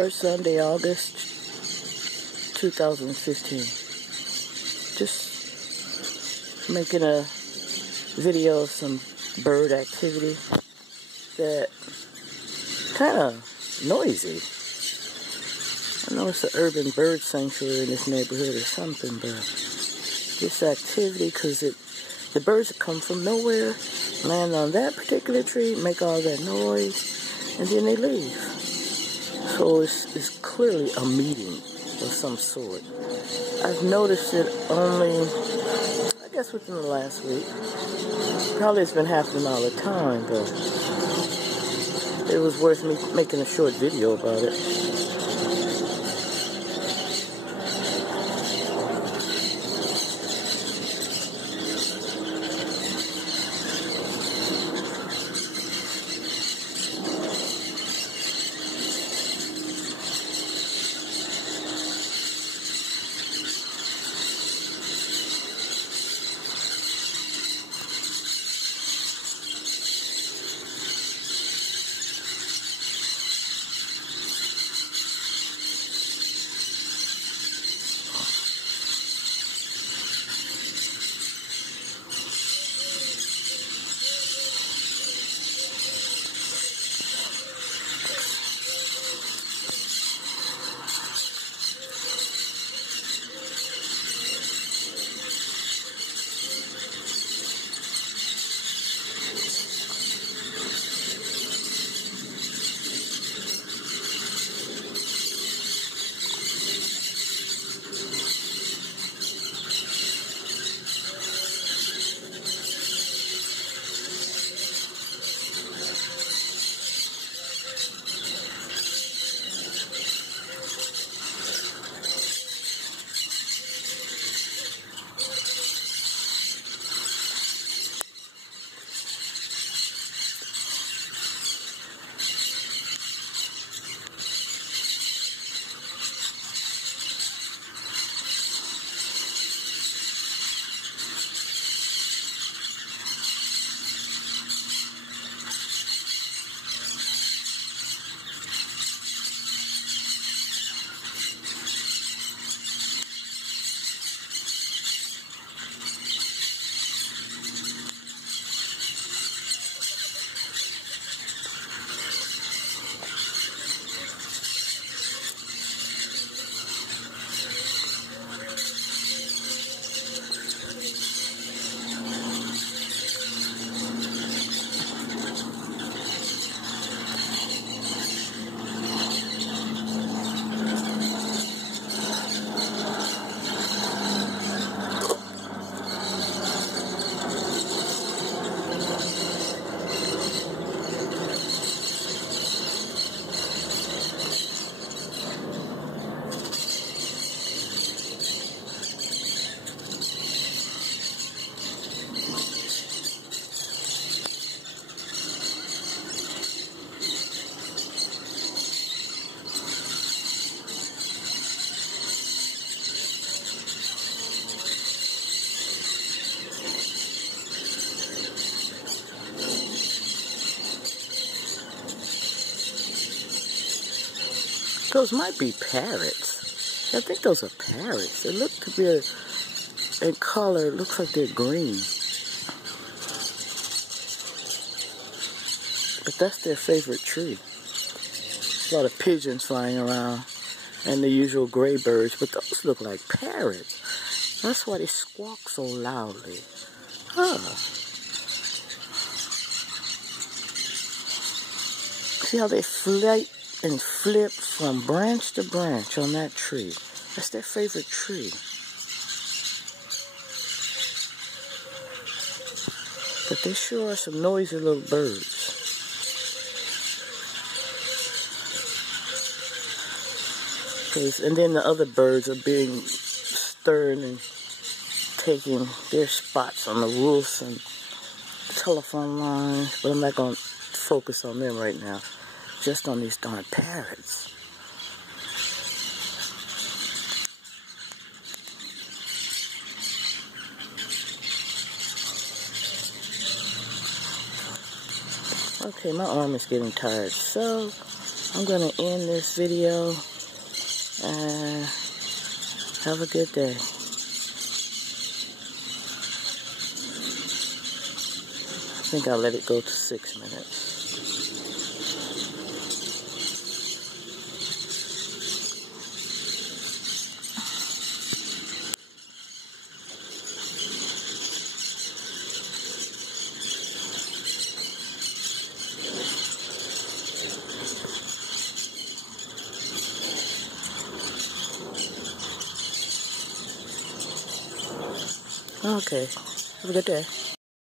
First Sunday, August 2015. Just making a video of some bird activity that kind of noisy. I know it's an urban bird sanctuary in this neighborhood or something, but this activity, because the birds that come from nowhere land on that particular tree, make all that noise, and then they leave. So it's clearly a meeting of some sort. I've noticed it only, I guess, within the last week. Probably it's been happening all the time, but it was worth me making a short video about it. Those might be parrots. I think those are parrots. They look to be in color. It looks like they're green. But that's their favorite tree. A lot of pigeons flying around and the usual gray birds. But those look like parrots. That's why they squawk so loudly. Huh. See how they fly and flip from branch to branch on that tree. That's their favorite tree. But they sure are some noisy little birds. And then the other birds are being stirred and taking their spots on the roofs and telephone lines. But I'm not going to focus on them right now. Just on these darn parrots. Okay, my arm is getting tired, so I'm going to end this video and have a good day. I think I'll let it go to 6 minutes. Okay, have a good day.